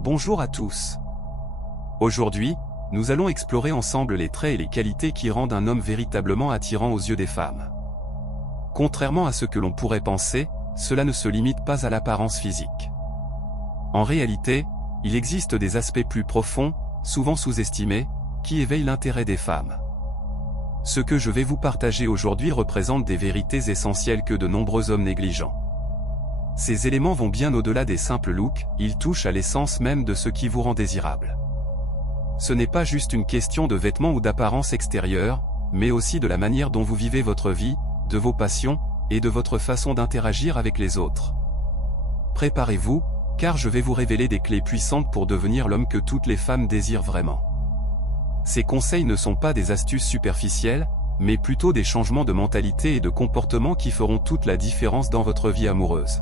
Bonjour à tous. Aujourd'hui, nous allons explorer ensemble les traits et les qualités qui rendent un homme véritablement attirant aux yeux des femmes. Contrairement à ce que l'on pourrait penser, cela ne se limite pas à l'apparence physique. En réalité, il existe des aspects plus profonds, souvent sous-estimés, qui éveillent l'intérêt des femmes. Ce que je vais vous partager aujourd'hui représente des vérités essentielles que de nombreux hommes négligent. Ces éléments vont bien au-delà des simples looks, ils touchent à l'essence même de ce qui vous rend désirable. Ce n'est pas juste une question de vêtements ou d'apparence extérieure, mais aussi de la manière dont vous vivez votre vie, de vos passions, et de votre façon d'interagir avec les autres. Préparez-vous, car je vais vous révéler des clés puissantes pour devenir l'homme que toutes les femmes désirent vraiment. Ces conseils ne sont pas des astuces superficielles, mais plutôt des changements de mentalité et de comportement qui feront toute la différence dans votre vie amoureuse.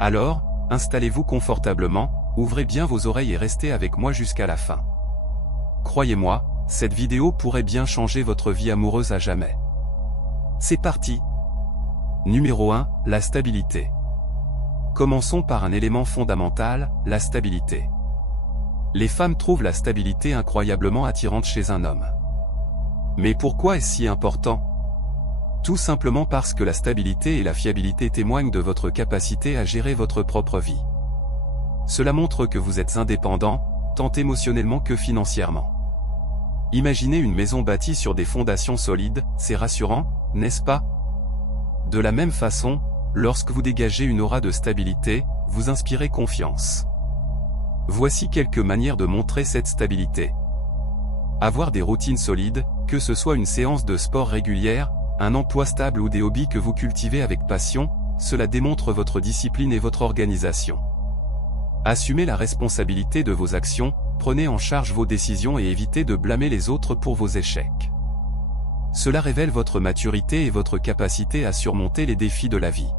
Alors, installez-vous confortablement, ouvrez bien vos oreilles et restez avec moi jusqu'à la fin. Croyez-moi, cette vidéo pourrait bien changer votre vie amoureuse à jamais. C'est parti. Numéro 1, la stabilité. Commençons par un élément fondamental, la stabilité. Les femmes trouvent la stabilité incroyablement attirante chez un homme. Mais pourquoi est-ce si important ? Tout simplement parce que la stabilité et la fiabilité témoignent de votre capacité à gérer votre propre vie. Cela montre que vous êtes indépendant, tant émotionnellement que financièrement. Imaginez une maison bâtie sur des fondations solides, c'est rassurant, n'est-ce pas ? De la même façon, lorsque vous dégagez une aura de stabilité, vous inspirez confiance. Voici quelques manières de montrer cette stabilité. Avoir des routines solides, que ce soit une séance de sport régulière, un emploi stable ou des hobbies que vous cultivez avec passion, cela démontre votre discipline et votre organisation. Assumez la responsabilité de vos actions, prenez en charge vos décisions et évitez de blâmer les autres pour vos échecs. Cela révèle votre maturité et votre capacité à surmonter les défis de la vie.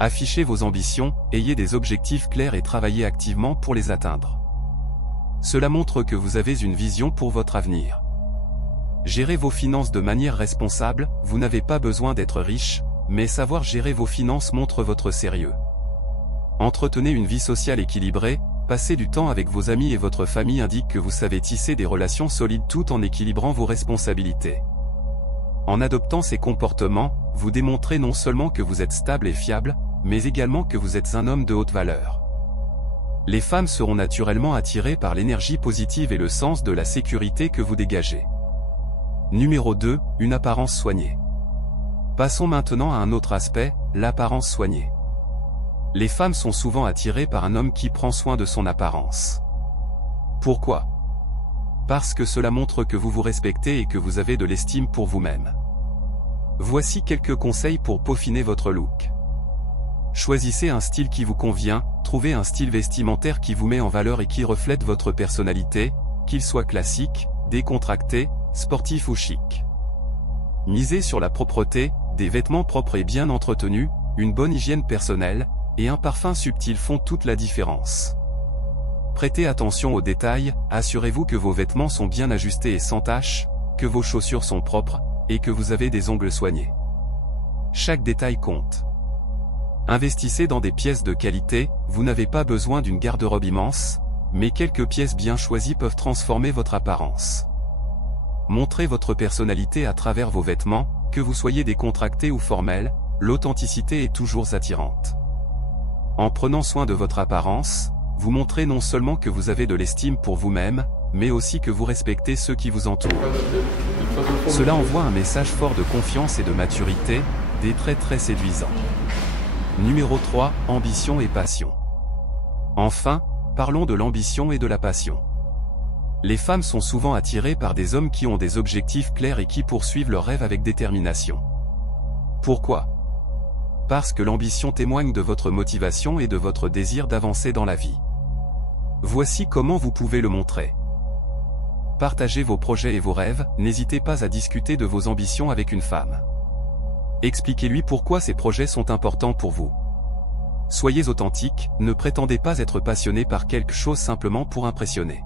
Affichez vos ambitions, ayez des objectifs clairs et travaillez activement pour les atteindre. Cela montre que vous avez une vision pour votre avenir. Gérez vos finances de manière responsable, vous n'avez pas besoin d'être riche, mais savoir gérer vos finances montre votre sérieux. Entretenez une vie sociale équilibrée, passer du temps avec vos amis et votre famille indique que vous savez tisser des relations solides tout en équilibrant vos responsabilités. En adoptant ces comportements, vous démontrez non seulement que vous êtes stable et fiable, mais également que vous êtes un homme de haute valeur. Les femmes seront naturellement attirées par l'énergie positive et le sens de la sécurité que vous dégagez. Numéro 2, une apparence soignée. Passons maintenant à un autre aspect, l'apparence soignée. Les femmes sont souvent attirées par un homme qui prend soin de son apparence. Pourquoi ? Parce que cela montre que vous vous respectez et que vous avez de l'estime pour vous-même. Voici quelques conseils pour peaufiner votre look. Choisissez un style qui vous convient, trouvez un style vestimentaire qui vous met en valeur et qui reflète votre personnalité, qu'il soit classique, décontracté, sportif ou chic. Misez sur la propreté, des vêtements propres et bien entretenus, une bonne hygiène personnelle, et un parfum subtil font toute la différence. Prêtez attention aux détails, assurez-vous que vos vêtements sont bien ajustés et sans taches, que vos chaussures sont propres, et que vous avez des ongles soignés. Chaque détail compte. Investissez dans des pièces de qualité, vous n'avez pas besoin d'une garde-robe immense, mais quelques pièces bien choisies peuvent transformer votre apparence. Montrez votre personnalité à travers vos vêtements, que vous soyez décontracté ou formel, l'authenticité est toujours attirante. En prenant soin de votre apparence, vous montrez non seulement que vous avez de l'estime pour vous-même, mais aussi que vous respectez ceux qui vous entourent. Cela envoie un message fort de confiance et de maturité, des traits très séduisants. Numéro 3, ambition et passion. Enfin, parlons de l'ambition et de la passion. Les femmes sont souvent attirées par des hommes qui ont des objectifs clairs et qui poursuivent leurs rêves avec détermination. Pourquoi ? Parce que l'ambition témoigne de votre motivation et de votre désir d'avancer dans la vie. Voici comment vous pouvez le montrer. Partagez vos projets et vos rêves, n'hésitez pas à discuter de vos ambitions avec une femme. Expliquez-lui pourquoi ces projets sont importants pour vous. Soyez authentique, ne prétendez pas être passionné par quelque chose simplement pour impressionner.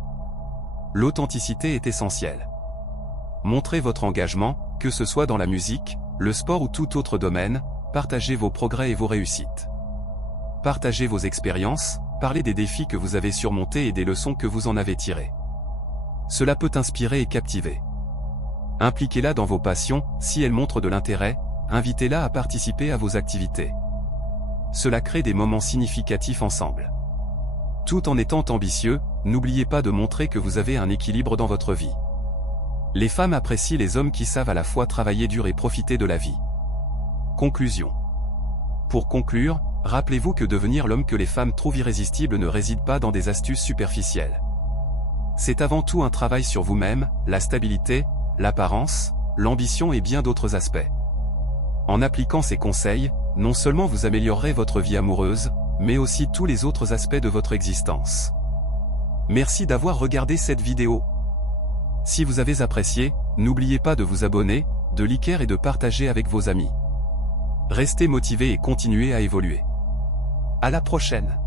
L'authenticité est essentielle. Montrez votre engagement, que ce soit dans la musique, le sport ou tout autre domaine, partagez vos progrès et vos réussites. Partagez vos expériences, parlez des défis que vous avez surmontés et des leçons que vous en avez tirées. Cela peut inspirer et captiver. Impliquez-la dans vos passions, si elle montre de l'intérêt, invitez-la à participer à vos activités. Cela crée des moments significatifs ensemble. Tout en étant ambitieux, n'oubliez pas de montrer que vous avez un équilibre dans votre vie. Les femmes apprécient les hommes qui savent à la fois travailler dur et profiter de la vie. Conclusion. Pour conclure, rappelez-vous que devenir l'homme que les femmes trouvent irrésistible ne réside pas dans des astuces superficielles. C'est avant tout un travail sur vous-même, la stabilité, l'apparence, l'ambition et bien d'autres aspects. En appliquant ces conseils, non seulement vous améliorerez votre vie amoureuse, mais aussi tous les autres aspects de votre existence. Merci d'avoir regardé cette vidéo. Si vous avez apprécié, n'oubliez pas de vous abonner, de liker et de partager avec vos amis. Restez motivés et continuez à évoluer. À la prochaine.